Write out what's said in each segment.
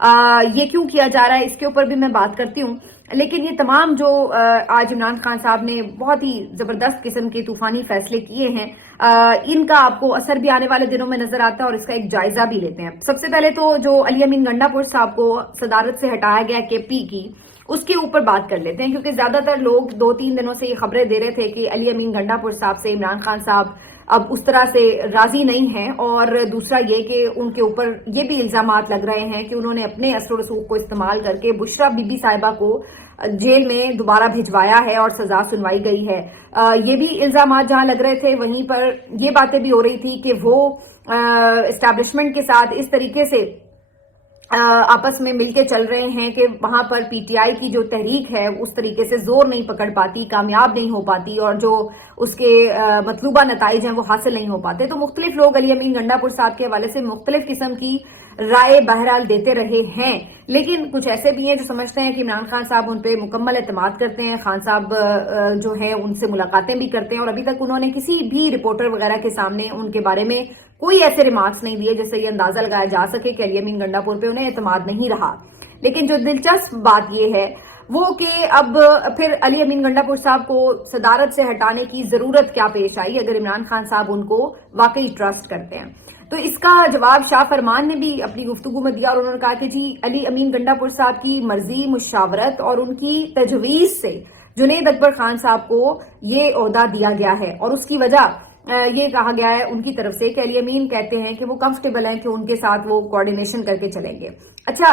یہ کیوں کیا جا رہا ہے اس کے اوپر بھی میں بات کرتی ہوں. لیکن یہ تمام جو آج عمران خان صاحب نے بہت ہی زبردست قسم کے طوفانی فیصلے کیے ہیں، ان کا آپ کو اثر بھی آنے والے دنوں میں نظر آتا ہے اور اس کا ایک جائزہ بھی لیتے ہیں. سب سے پہلے تو جو علی امین گنڈا پور صاحب کو صدارت سے ہٹایا گیا کے پی کی، اس کے اوپر بات کر لیتے ہیں، کیونکہ زیادہ تر لوگ 2-3 دنوں سے یہ خبریں دے رہے تھے کہ علی امین گنڈا پور صاحب سے عمران خان صاحب اب اس طرح سے راضی نہیں ہیں، اور دوسرا یہ کہ ان کے اوپر یہ بھی الزامات لگ رہے ہیں کہ انہوں نے اپنے اثر و رسوخ کو استعمال کر کے بشرا بی بی صاحبہ کو جیل میں دوبارہ بھجوایا ہے اور سزا سنوائی گئی ہے. یہ بھی الزامات جہاں لگ رہے تھے، وہیں پر یہ باتیں بھی ہو رہی تھی کہ وہ اسٹیبلشمنٹ کے ساتھ اس طریقے سے آپس میں مل کے چل رہے ہیں کہ وہاں پر پی ٹی آئی کی جو تحریک ہے اس طریقے سے زور نہیں پکڑ پاتی، کامیاب نہیں ہو پاتی، اور جو اس کے مطلوبہ نتائج ہیں وہ حاصل نہیں ہو پاتے. تو مختلف لوگ علی امین گنڈا پور صاحب کے حوالے سے مختلف قسم کی رائے بہرحال دیتے رہے ہیں، لیکن کچھ ایسے بھی ہیں جو سمجھتے ہیں کہ عمران خان صاحب ان پہ مکمل اعتماد کرتے ہیں. خان صاحب جو ہے ان سے ملاقاتیں بھی کرتے ہیں، اور ابھی تک انہوں نے کسی بھی رپورٹر وغیرہ کے سامنے ان کے بارے میں کوئی ایسے ریمارکس نہیں دیے جس سے یہ اندازہ لگایا جا سکے کہ علی امین گنڈا پور پہ انہیں اعتماد نہیں رہا. لیکن جو دلچسپ بات یہ ہے وہ کہ اب پھر علی امین گنڈا پور صاحب کو صدارت سے ہٹانے کی ضرورت کیا پیش آئی اگر عمران خان صاحب ان کو واقعی ٹرسٹ کرتے ہیں. تو اس کا جواب شاہ فرمان نے بھی اپنی گفتگو میں دیا، اور انہوں نے کہا کہ جی علی امین گنڈا پور صاحب کی مرضی، مشاورت اور ان کی تجویز سے جنید اکبر خان صاحب کو یہ عہدہ دیا گیا ہے، اور اس کی وجہ یہ کہا گیا ہے ان کی طرف سے کہ علی امین کہتے ہیں کہ وہ کمفرٹیبل ہیں کہ ان کے ساتھ وہ کوارڈینیشن کر کے چلیں گے. اچھا،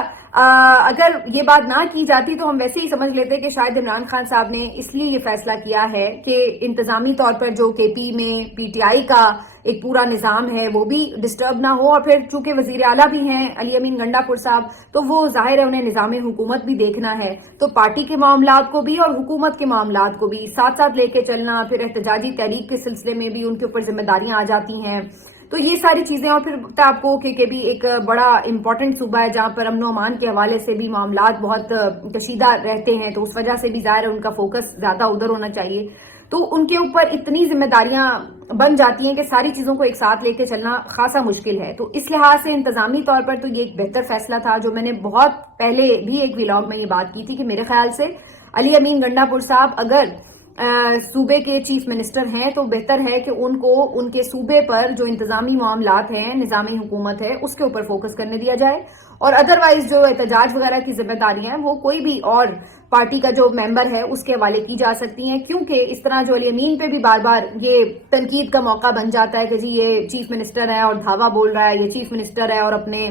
اگر یہ بات نہ کی جاتی تو ہم ویسے ہی سمجھ لیتے کہ شاید عمران خان صاحب نے اس لیے یہ فیصلہ کیا ہے کہ انتظامی طور پر جو کے پی میں پی ٹی آئی کا ایک پورا نظام ہے وہ بھی ڈسٹرب نہ ہو، اور پھر چونکہ وزیر اعلیٰ بھی ہیں علی امین گنڈا پور صاحب، تو وہ ظاہر ہے انہیں نظام حکومت بھی دیکھنا ہے، تو پارٹی کے معاملات کو بھی اور حکومت کے معاملات کو بھی ساتھ ساتھ لے کے چلنا، پھر احتجاجی تحریک کے سلسلے میں بھی ان کے اوپر ذمہ داریاں آ جاتی ہیں. تو یہ ساری چیزیں، اور پھر آپ کو کہ بھی ایک بڑا امپورٹنٹ صوبہ ہے جہاں پر امن و امان کے حوالے سے بھی معاملات بہت کشیدہ رہتے ہیں، تو اس وجہ سے بھی ظاہر ہے ان کا فوکس زیادہ ادھر ہونا چاہیے. تو ان کے اوپر اتنی ذمہ داریاں بن جاتی ہیں کہ ساری چیزوں کو ایک ساتھ لے کے چلنا خاصا مشکل ہے. تو اس لحاظ سے انتظامی طور پر تو یہ ایک بہتر فیصلہ تھا، جو میں نے بہت پہلے بھی ایک ویلاگ میں یہ بات کی تھی کہ میرے خیال سے علی امین گنڈا پور صاحب اگر صوبے کے چیف منسٹر ہیں تو بہتر ہے کہ ان کو ان کے صوبے پر جو انتظامی معاملات ہیں، نظامی حکومت ہے، اس کے اوپر فوکس کرنے دیا جائے، اور ادروائز جو احتجاج وغیرہ کی ذمہ داریاں ہیں وہ کوئی بھی اور پارٹی کا جو ممبر ہے اس کے حوالے کی جا سکتی ہیں. کیونکہ اس طرح جو علی امین پہ بھی بار بار یہ تنقید کا موقع بن جاتا ہے کہ جی یہ چیف منسٹر ہے اور دھاوا بول رہا ہے، یہ چیف منسٹر ہے اور اپنے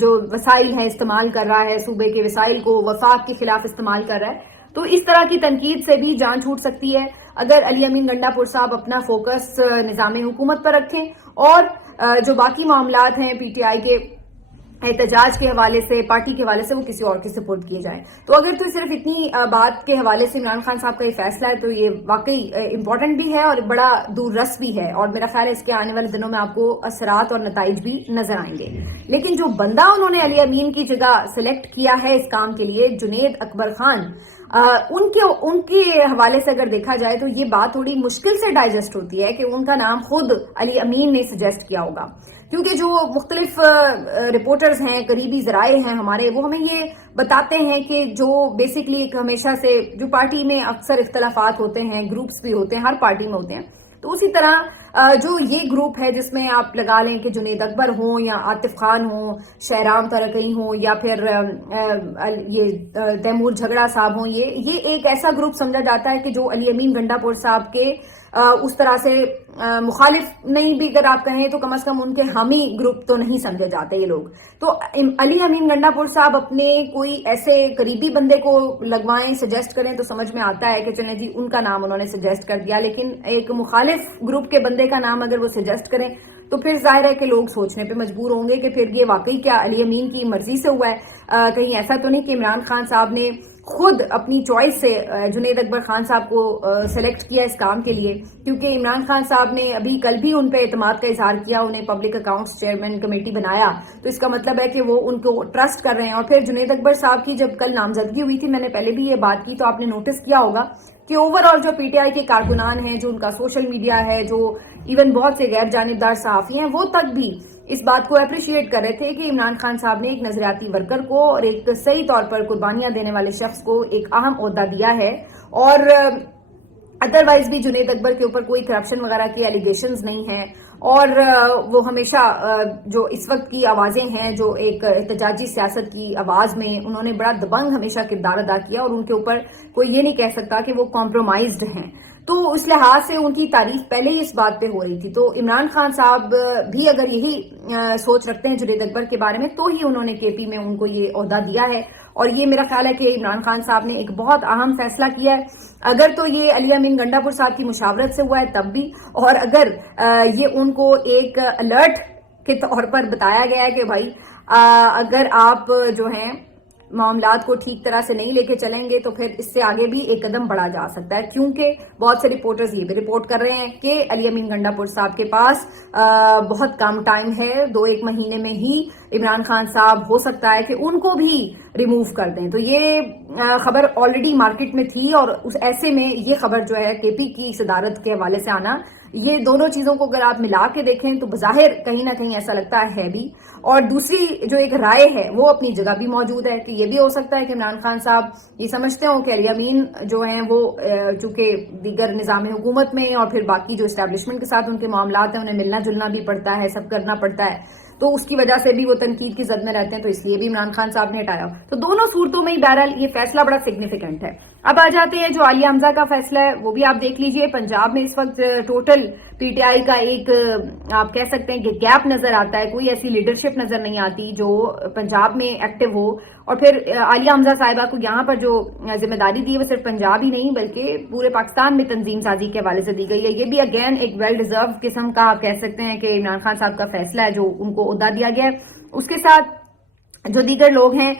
جو وسائل ہیں استعمال کر رہا ہے، صوبے کے وسائل کو وفاق کے خلاف استعمال کر رہا ہے. تو اس طرح کی تنقید سے بھی جان چھوٹ سکتی ہے اگر علی امین گنڈا پور صاحب اپنا فوکس نظام حکومت پر رکھیں، اور جو باقی معاملات ہیں پی ٹی آئی کے احتجاج کے حوالے سے، پارٹی کے حوالے سے، وہ کسی اور کے سپورٹ کیے جائیں. تو اگر تو صرف اتنی بات کے حوالے سے عمران خان صاحب کا یہ فیصلہ ہے تو یہ واقعی امپورٹنٹ بھی ہے اور بڑا دور رس بھی ہے، اور میرا خیال ہے اس کے آنے والے دنوں میں آپ کو اثرات اور نتائج بھی نظر آئیں گے. لیکن جو بندہ انہوں نے علی امین کی جگہ سلیکٹ کیا ہے اس کام کے لیے، جنید اکبر خان، ان کے حوالے سے اگر دیکھا جائے تو یہ بات تھوڑی مشکل سے ڈائجسٹ ہوتی ہے کہ ان کا نام خود علی امین نے سجیسٹ کیا ہوگا، کیونکہ جو مختلف رپورٹرز ہیں، قریبی ذرائع ہیں ہمارے، وہ ہمیں یہ بتاتے ہیں کہ جو بیسکلی ایک ہمیشہ سے جو پارٹی میں اکثر اختلافات ہوتے ہیں، گروپس بھی ہوتے ہیں، ہر پارٹی میں ہوتے ہیں، تو اسی طرح جو یہ گروپ ہے جس میں آپ لگا لیں کہ جنید اکبر ہوں یا عاطف خان ہوں، شہرام ترکئی ہوں، یا پھر یہ تیمور جھگڑا صاحب ہوں، یہ ایک ایسا گروپ سمجھا جاتا ہے کہ جو علی امین گنڈا پور صاحب کے اس طرح سے مخالف نہیں بھی اگر آپ کہیں تو کم از کم ان کے حامی گروپ تو نہیں سمجھے جاتے یہ لوگ. تو علی امین گنڈا پور صاحب اپنے کوئی ایسے قریبی بندے کو لگوائیں، سجیسٹ کریں تو سمجھ میں آتا ہے کہ چلیں جی ان کا نام انہوں نے سجیسٹ کر دیا، لیکن ایک مخالف گروپ کے بندے کا نام اگر وہ سجیسٹ کریں تو پھر ظاہر ہے کہ لوگ سوچنے پہ مجبور ہوں گے کہ پھر یہ واقعی کیا علی امین کی مرضی سے ہوا ہے، کہیں ایسا تو نہیں کہ عمران خان صاحب نے خود اپنی چوائس سے جنید اکبر خان صاحب کو سلیکٹ کیا اس کام کے لیے. کیونکہ عمران خان صاحب نے ابھی کل بھی ان پہ اعتماد کا اظہار کیا، انہیں پبلک اکاؤنٹس چیئرمین کمیٹی بنایا، تو اس کا مطلب ہے کہ وہ ان کو ٹرسٹ کر رہے ہیں. اور پھر جنید اکبر صاحب کی جب کل نامزدگی ہوئی تھی، میں نے پہلے بھی یہ بات کی، تو آپ نے نوٹس کیا ہوگا کہ اوور آل جو پی ٹی آئی کے کارکنان ہیں، جو ان کا سوشل میڈیا ہے، جو ایون بہت سے غیر جانبدار صحافی ہیں، وہ تک بھی اس بات کو اپریشیٹ کر رہے تھے کہ عمران خان صاحب نے ایک نظریاتی ورکر کو اور ایک صحیح طور پر قربانیاں دینے والے شخص کو ایک اہم عہدہ دیا ہے، اور ادروائز بھی جنید اکبر کے اوپر کوئی کرپشن وغیرہ کی ایلیگیشنز نہیں ہیں، اور وہ ہمیشہ جو اس وقت کی آوازیں ہیں، جو ایک احتجاجی سیاست کی آواز میں انہوں نے بڑا دبنگ ہمیشہ کردار ادا کیا، اور ان کے اوپر کوئی یہ نہیں کہہ سکتا کہ وہ کمپرومائزڈ ہیں۔ تو اس لحاظ سے ان کی تعریف پہلے ہی اس بات پہ ہو رہی تھی۔ تو عمران خان صاحب بھی اگر یہی سوچ رکھتے ہیں جنید اکبر کے بارے میں، تو ہی انہوں نے کے پی میں ان کو یہ عہدہ دیا ہے، اور یہ میرا خیال ہے کہ عمران خان صاحب نے ایک بہت اہم فیصلہ کیا ہے۔ اگر تو یہ علی امین گنڈا پور صاحب کی مشاورت سے ہوا ہے تب بھی، اور اگر یہ ان کو ایک الرٹ کے طور پر بتایا گیا ہے کہ بھائی اگر آپ جو ہیں معاملات کو ٹھیک طرح سے نہیں لے کے چلیں گے تو پھر اس سے آگے بھی ایک قدم بڑھا جا سکتا ہے، کیونکہ بہت سے رپورٹرز یہ بھی رپورٹ کر رہے ہیں کہ علی امین گنڈا پور صاحب کے پاس بہت کم ٹائم ہے، 2-1 مہینے میں ہی عمران خان صاحب ہو سکتا ہے کہ ان کو بھی ریموو کر دیں۔ تو یہ خبر آلریڈی مارکیٹ میں تھی، اور اس ایسے میں یہ خبر جو ہے کے پی کی صدارت کے حوالے سے آنا، یہ دونوں چیزوں کو اگر آپ ملا کے دیکھیں تو بظاہر کہیں نہ کہیں ایسا لگتا ہے بھی، اور دوسری جو ایک رائے ہے وہ اپنی جگہ بھی موجود ہے کہ یہ بھی ہو سکتا ہے کہ عمران خان صاحب یہ سمجھتے ہوں کہ علی امین جو ہیں وہ چونکہ دیگر نظام حکومت میں اور پھر باقی جو اسٹیبلشمنٹ کے ساتھ ان کے معاملات ہیں انہیں ملنا جلنا بھی پڑتا ہے، سب کرنا پڑتا ہے، تو اس کی وجہ سے بھی وہ تنقید کی زد میں رہتے ہیں، تو اس لیے بھی عمران خان صاحب نے ہٹایا۔ تو دونوں صورتوں میں ہی بہرحال یہ فیصلہ بڑا سگنیفیکنٹ ہے۔ اب آ جاتے ہیں جو عالیہ حمزہ کا فیصلہ ہے، وہ بھی آپ دیکھ لیجئے۔ پنجاب میں اس وقت ٹوٹل پی ٹی آئی کا ایک آپ کہہ سکتے ہیں کہ گیپ نظر آتا ہے، کوئی ایسی لیڈرشپ نظر نہیں آتی جو پنجاب میں ایکٹیو ہو، اور پھر عالیہ حمزہ صاحبہ کو یہاں پر جو ذمہ داری دی ہے وہ صرف پنجاب ہی نہیں بلکہ پورے پاکستان میں تنظیم سازی کے حوالے سے دی گئی ہے۔ یہ بھی اگین ایک ویل ڈیزرو قسم کا آپ کہہ سکتے ہیں کہ عمران خان صاحب کا فیصلہ ہے جو ان کو عہدہ دیا گیا ہے۔ اس کے ساتھ جو دیگر لوگ ہیں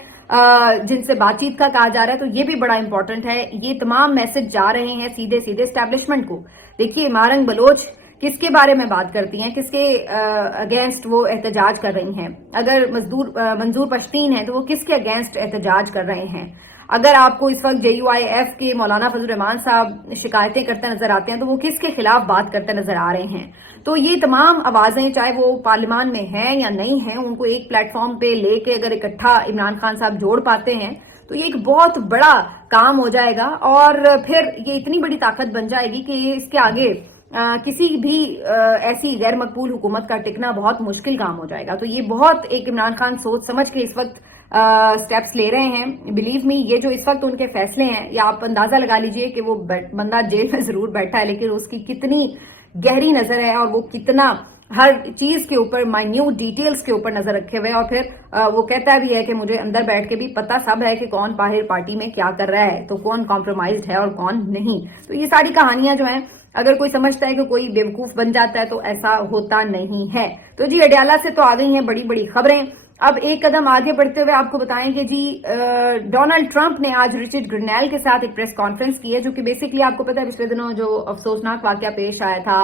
جن سے بات چیت کا کہا جا رہا ہے، تو یہ بھی بڑا امپورٹنٹ ہے۔ یہ تمام میسج جا رہے ہیں سیدھے سیدھے اسٹیبلشمنٹ کو۔ دیکھیے مارنگ بلوچ کس کے بارے میں بات کرتی ہیں، کس کے اگینسٹ وہ احتجاج کر رہی ہیں؟ اگر منظور پشتین ہیں تو وہ کس کے اگینسٹ احتجاج کر رہے ہیں؟ اگر آپ کو اس وقت JUIF کے مولانا فضل الرحمان صاحب شکایتیں کرتے نظر آتے ہیں تو وہ کس کے خلاف بات کرتے نظر آ رہے ہیں؟ تو یہ تمام آوازیں چاہے وہ پارلیمان میں ہیں یا نہیں ہیں، ان کو ایک پلیٹ فارم پہ لے کے اگر اکٹھا عمران خان صاحب جوڑ پاتے ہیں تو یہ ایک بہت بڑا کام ہو جائے گا، اور پھر یہ اتنی بڑی طاقت بن جائے گی کہ اس کے آگے کسی بھی ایسی غیر مقبول حکومت کا ٹکنا بہت مشکل کام ہو جائے گا۔ تو یہ بہت ایک عمران خان سوچ سمجھ کے اس وقت سٹیپس لے رہے ہیں۔ بلیو می، یہ جو اس وقت ان کے فیصلے ہیں، یا آپ اندازہ لگا لیجئے کہ وہ بندہ جیل میں ضرور بیٹھا ہے لیکن اس کی کتنی گہری نظر ہے، اور وہ کتنا ہر چیز کے اوپر مائنیوٹ ڈیٹیلز کے اوپر نظر رکھے ہوئے، اور پھر وہ کہتا بھی ہے کہ مجھے اندر بیٹھ کے بھی پتہ سب ہے کہ کون باہر پارٹی میں کیا کر رہا ہے، تو کون کمپرومائزڈ ہے اور کون نہیں۔ تو یہ ساری کہانیاں جو ہیں، اگر کوئی سمجھتا ہے کہ کوئی بیوقوف بن جاتا ہے تو ایسا ہوتا نہیں ہے۔ تو جی اڈیالہ سے تو آ گئی ہیں بڑی بڑی خبریں۔ اب ایک قدم آگے بڑھتے ہوئے آپ کو بتائیں کہ جی ڈونلڈ ٹرمپ نے آج رچرڈ گرنیل کے ساتھ ایک پریس کانفرنس کی ہے، جو کہ بیسکلی آپ کو پتا ہے پچھلے دنوں جو افسوسناک واقعہ پیش آیا تھا،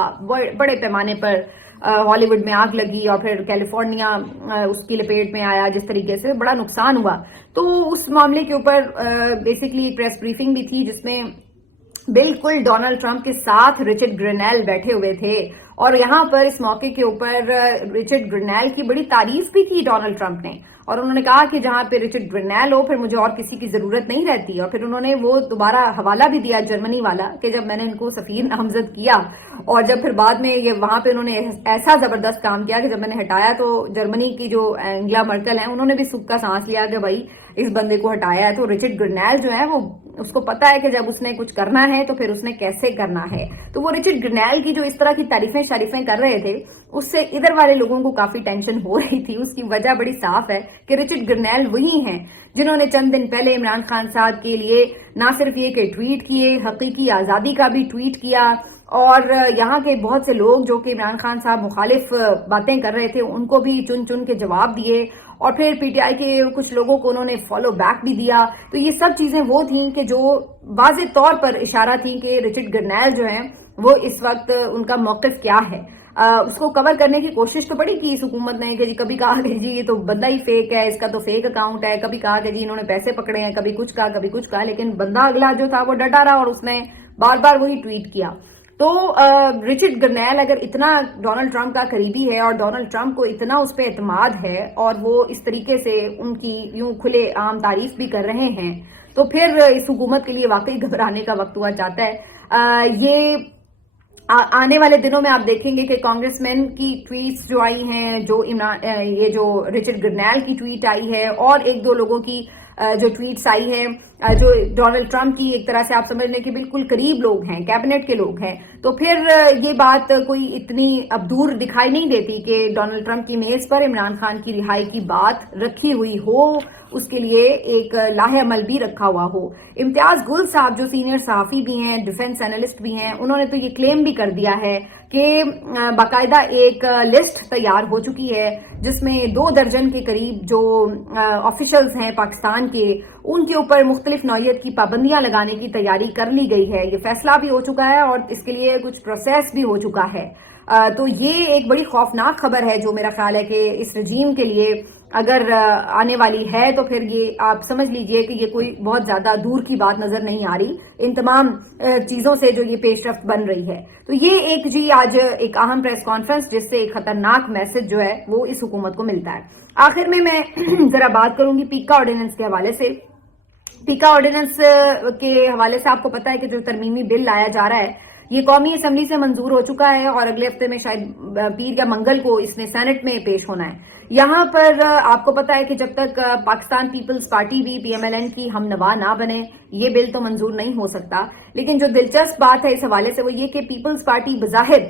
بڑے پیمانے پر ہالی ووڈ میں آگ لگی اور پھر کیلیفورنیا اس کی لپیٹ میں آیا، جس طریقے سے بڑا نقصان ہوا۔ تو اس معاملے کے اوپر بیسکلی پریس بریفنگ بھی تھی جس میں بالکل ڈونلڈ ٹرمپ کے ساتھ رچرڈ گرنیل بیٹھے ہوئے تھے، اور یہاں پر اس موقع کے اوپر رچرڈ گرنیل کی بڑی تعریف بھی کی ڈونلڈ ٹرمپ نے، اور انہوں نے کہا کہ جہاں پہ رچرڈ گرنیل ہو پھر مجھے اور کسی کی ضرورت نہیں رہتی۔ اور پھر انہوں نے وہ دوبارہ حوالہ بھی دیا جرمنی والا کہ جب میں نے ان کو سفیر نامزد کیا، اور جب پھر بعد میں یہ وہاں پہ انہوں نے ایسا زبردست کام کیا کہ جب میں نے ہٹایا تو جرمنی کی جو انگلا مرکل ہیں انہوں نے بھی سکھ کا سانس لیا کہ بھائی اس بندے کو ہٹایا ہے۔ تو رچرڈ گرنیل جو ہے وہ اس کو پتا ہے کہ جب اس نے کچھ کرنا ہے تو پھر اس نے کیسے کرنا ہے۔ تو وہ رچرڈ گرنیل کی جو اس طرح کی تعریفیں شریفیں کر رہے تھے، اس سے ادھر والے لوگوں کو کافی ٹینشن ہو رہی تھی۔ اس کی وجہ بڑی صاف ہے کہ رچرڈ گرنیل وہی ہیں جنہوں نے چند دن پہلے عمران خان صاحب کے لیے نہ صرف یہ کہ ٹویٹ کیے، حقیقی آزادی کا بھی ٹویٹ کیا، اور یہاں کے بہت سے لوگ جو کہ عمران خان صاحب مخالف باتیں کر رہے تھے ان کو بھی چن چن کے جواب دیے، اور پھر پی ٹی آئی کے کچھ لوگوں کو انہوں نے فالو بیک بھی دیا۔ تو یہ سب چیزیں وہ تھیں کہ جو واضح طور پر اشارہ تھیں کہ رچرڈ گرنیل جو ہیں وہ اس وقت ان کا موقف کیا ہے۔ اس کو کور کرنے کی کوشش تو بڑی کی اس حکومت نے کہ جی کبھی کہا کہ جی یہ تو بندہ ہی فیک ہے، اس کا تو فیک اکاؤنٹ ہے، کبھی کہا کہ جی انہوں نے پیسے پکڑے ہیں، کبھی کچھ کہا، لیکن بندہ اگلا جو تھا وہ ڈٹا رہا اور اس نے بار بار وہی ٹویٹ کیا۔ تو رچرڈ گرنیل اگر اتنا ڈونلڈ ٹرمپ کا قریبی ہے اور ڈونلڈ ٹرمپ کو اتنا اس پہ اعتماد ہے اور وہ اس طریقے سے ان کی یوں کھلے عام تعریف بھی کر رہے ہیں، تو پھر اس حکومت کے لیے واقعی گھبرانے کا وقت ہوا چاہتا ہے۔ یہ آنے والے دنوں میں آپ دیکھیں گے کہ کانگریس مین کی ٹویٹس جو آئی ہیں، یہ جو رچرڈ گرنیل کی ٹویٹ آئی ہے اور ایک دو لوگوں کی جو ٹویٹس آئی ہیں جو ڈونلڈ ٹرمپ کی ایک طرح سے آپ سمجھ لیں کہ بالکل قریب لوگ ہیں، کیبنٹ کے لوگ ہیں، تو پھر یہ بات کوئی اتنی اب دور دکھائی نہیں دیتی کہ ڈونلڈ ٹرمپ کی میز پر عمران خان کی رہائی کی بات رکھی ہوئی ہو، اس کے لیے ایک لاہ عمل بھی رکھا ہوا ہو۔ امتیاز گل صاحب جو سینئر صحافی بھی ہیں، ڈیفنس اینالسٹ بھی ہیں، انہوں نے تو یہ کلیم بھی کر دیا ہے کہ باقاعدہ ایک لسٹ تیار ہو چکی ہے جس میں 2 درجن کے قریب جو آفیشلز ہیں پاکستان کے، ان کے اوپر مختلف نوعیت کی پابندیاں لگانے کی تیاری کر لی گئی ہے۔ یہ فیصلہ بھی ہو چکا ہے اور اس کے لیے کچھ پروسیس بھی ہو چکا ہے۔ تو یہ ایک بڑی خوفناک خبر ہے جو میرا خیال ہے کہ اس رجیم کے لیے اگر آنے والی ہے تو پھر یہ آپ سمجھ لیجئے کہ یہ کوئی بہت زیادہ دور کی بات نظر نہیں آ رہی ان تمام چیزوں سے جو یہ پیش رفت بن رہی ہے۔ تو یہ آج ایک اہم پریس کانفرنس جس سے ایک خطرناک میسج جو ہے وہ اس حکومت کو ملتا ہے۔ آخر میں ذرا بات کروں گی پیکا آرڈیننس کے حوالے سے۔ پیکا آرڈیننس کے حوالے سے آپ کو پتا ہے کہ جو ترمیمی بل لایا جا رہا ہے یہ قومی اسمبلی سے منظور ہو چکا ہے اور اگلے ہفتے میں شاید پیر یا منگل کو اس نے سینٹ میں پیش ہونا ہے۔ یہاں پر آپ کو پتا ہے کہ جب تک پاکستان پیپلز پارٹی بھی پی ایم ایل این کی ہم نوا نہ بنے یہ بل تو منظور نہیں ہو سکتا۔ لیکن جو دلچسپ بات ہے اس حوالے سے وہ یہ کہ پیپلز پارٹی بظاہر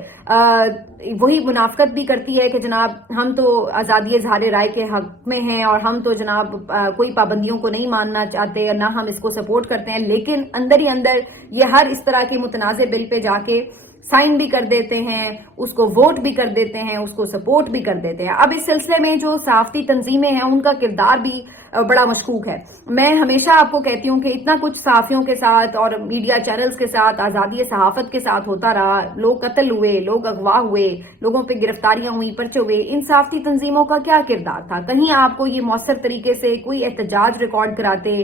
وہی منافقت بھی کرتی ہے کہ جناب ہم تو آزادی اظہار رائے کے حق میں ہیں اور ہم تو جناب کوئی پابندیوں کو نہیں ماننا چاہتے اور نہ ہم اس کو سپورٹ کرتے ہیں، لیکن اندر ہی اندر یہ ہر اس طرح کے متنازع بل پہ جا کے سائن بھی کر دیتے ہیں، اس کو ووٹ بھی کر دیتے ہیں، اس کو سپورٹ بھی کر دیتے ہیں۔ اب اس سلسلے میں جو صحافتی تنظیمیں ہیں ان کا کردار بھی بڑا مشکوک ہے۔ میں ہمیشہ آپ کو کہتی ہوں کہ اتنا کچھ صحافیوں کے ساتھ اور میڈیا چینلز کے ساتھ آزادی صحافت کے ساتھ ہوتا رہا، لوگ قتل ہوئے، لوگ اغوا ہوئے، لوگوں پہ گرفتاریاں ہوئی، پرچے ہوئے، ان صحافتی تنظیموں کا کیا کردار تھا؟ کہیں آپ کو یہ مؤثر طریقے سے کوئی احتجاج ریکارڈ کراتے،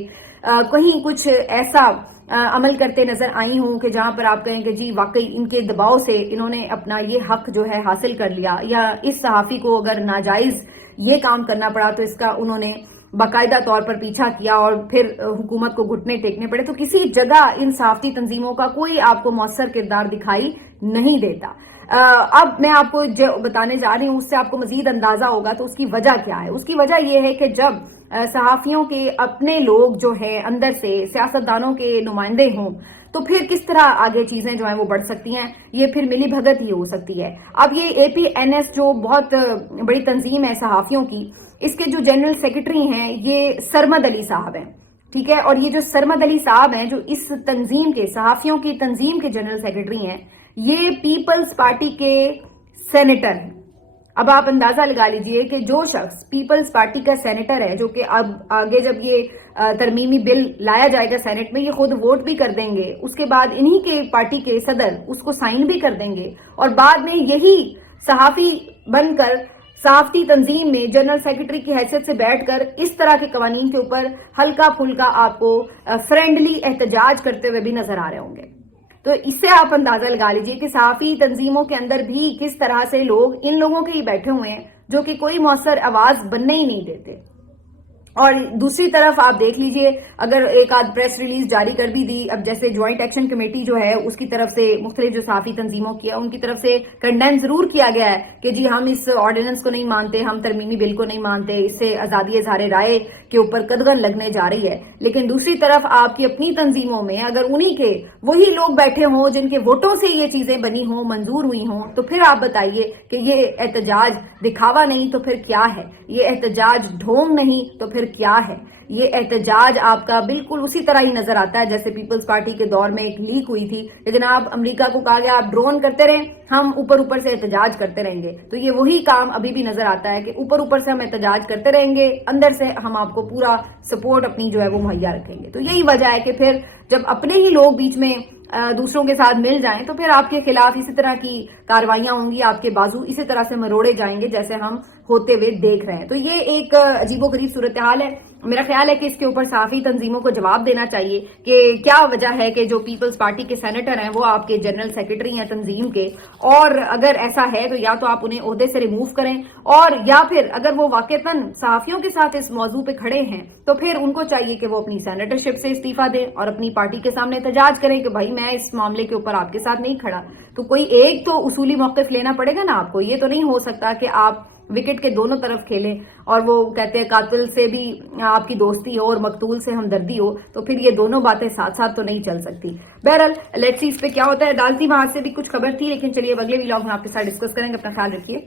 کہیں کچھ ایسا عمل کرتے نظر آئی ہوں کہ جہاں پر آپ کہیں کہ جی واقعی ان کے دباؤ سے انہوں نے اپنا یہ حق جو ہے حاصل کر لیا، یا اس صحافی کو اگر ناجائز یہ کام کرنا پڑا تو اس کا انہوں نے باقاعدہ طور پر پیچھا کیا اور پھر حکومت کو گھٹنے ٹیکنے پڑے، تو کسی جگہ ان صحافتی تنظیموں کا کوئی آپ کو مؤثر کردار دکھائی نہیں دیتا۔ اب میں آپ کو جو بتانے جا رہی ہوں اس سے آپ کو مزید اندازہ ہوگا تو اس کی وجہ کیا ہے۔ اس کی وجہ یہ ہے کہ جب صحافیوں کے اپنے لوگ جو ہے اندر سے سیاستدانوں کے نمائندے ہوں تو پھر کس طرح آگے چیزیں جو ہیں وہ بڑھ سکتی ہیں، یہ پھر ملی بھگت ہی ہو سکتی ہے۔ اب یہ اے پی این ایس جو بہت بڑی تنظیم ہے صحافیوں کی، اس کے جو جنرل سیکرٹری ہیں یہ سرمد علی صاحب ہیں، ٹھیک ہے، اور یہ جو سرمد علی صاحب ہیں جو اس تنظیم کے صحافیوں کی تنظیم کے جنرل سیکرٹری ہیں، یہ پیپلز پارٹی کے سینیٹر ہیں۔ اب آپ اندازہ لگا لیجئے کہ جو شخص پیپلز پارٹی کا سینیٹر ہے، جو کہ اب آگے جب یہ ترمیمی بل لایا جائے گا سینٹ میں یہ خود ووٹ بھی کر دیں گے، اس کے بعد انہی کے پارٹی کے صدر اس کو سائن بھی کر دیں گے، اور بعد میں یہی صحافی بن کر صحافتی تنظیم میں جنرل سیکرٹری کی حیثیت سے بیٹھ کر اس طرح کے قوانین کے اوپر ہلکا پھلکا آپ کو فرینڈلی احتجاج کرتے ہوئے بھی نظر آ رہے ہوں گے۔ تو اس سے آپ اندازہ لگا لیجئے کہ صحافی تنظیموں کے اندر بھی کس طرح سے لوگ ان لوگوں کے ہی بیٹھے ہوئے ہیں جو کہ کوئی مؤثر آواز بننے ہی نہیں دیتے۔ اور دوسری طرف آپ دیکھ لیجئے اگر ایک آدھ پریس ریلیز جاری کر بھی دی، اب جیسے جوائنٹ ایکشن کمیٹی جو ہے اس کی طرف سے مختلف جو صحافی تنظیموں کی ہے ان کی طرف سے کنڈیم ضرور کیا گیا ہے کہ جی ہم اس آرڈیننس کو نہیں مانتے، ہم ترمیمی بل کو نہیں مانتے، اس سے آزادی اظہار رائے کے اوپر قدغن لگنے جا رہی ہے۔ لیکن دوسری طرف آپ کی اپنی تنظیموں میں اگر انہی کے وہی لوگ بیٹھے ہوں جن کے ووٹوں سے یہ چیزیں بنی ہوں، منظور ہوئی ہوں، تو پھر آپ بتائیے کہ یہ احتجاج دکھاوا نہیں تو پھر کیا ہے؟ یہ احتجاج ڈھونگ نہیں تو پھر کیا ہے؟ یہ احتجاج آپ کا بالکل اسی طرح ہی نظر آتا ہے جیسے پیپلز پارٹی کے دور میں ایک لیک ہوئی تھی کہ جناب امریکہ کو کہا گیا آپ ڈرون کرتے رہیں، ہم اوپر سے احتجاج کرتے رہیں گے۔ تو یہ وہی کام ابھی بھی نظر آتا ہے کہ اوپر سے ہم احتجاج کرتے رہیں گے، اندر سے ہم آپ کو پورا سپورٹ اپنی جو ہے وہ مہیا رکھیں گے۔ تو یہی وجہ ہے کہ پھر جب اپنے ہی لوگ بیچ میں دوسروں کے ساتھ مل جائیں تو پھر آپ کے خلاف اسی طرح کی کاروائیاں ہوں گی, آپ کے بازو اسی طرح سے مروڑے جائیں گے جیسے ہم ہوتے ہوئے دیکھ رہے ہیں. تو یہ ایک عجیب و غریب صورتحال ہے. میرا خیال ہے کہ اس کے اوپر صحافی تنظیموں کو جواب دینا چاہیے کہ کیا وجہ ہے کہ جو پیپلز پارٹی کے سینیٹر ہیں وہ آپ کے جنرل سیکرٹری ہیں تنظیم کے, اور اگر ایسا ہے تو یا تو آپ انہیں عہدے سے ریموو کریں, اور یا پھر اگر وہ واقعتاً صحافیوں کے ساتھ اس موضوع پہ کھڑے ہیں تو پھر ان کو چاہیے کہ وہ اپنی سینیٹرشپ سے استعفیٰ دیں اور اپنی پارٹی کے سامنے احتجاج کریں کہ بھائی میں اس معاملے کے اوپر آپ کے ساتھ نہیں کھڑا. تو کوئی ایک تو اصولی موقف لینا پڑے گا نا آپ کو. یہ تو نہیں ہو سکتا کہ آپ وکٹ کے دونوں طرف کھیلیں اور وہ کہتے ہیں قاتل سے بھی آپ کی دوستی ہو اور مقتول سے ہمدردی ہو, تو پھر یہ دونوں باتیں ساتھ ساتھ تو نہیں چل سکتی. بہرحال لیٹس سی اس پہ کیا ہوتا ہے. عدالتی محاذ سے بھی کچھ خبر تھی, لیکن چلیے اب اگلے ولاگ میں آپ کے ساتھ ڈسکس کریں گے. اپنا خیال رکھیے.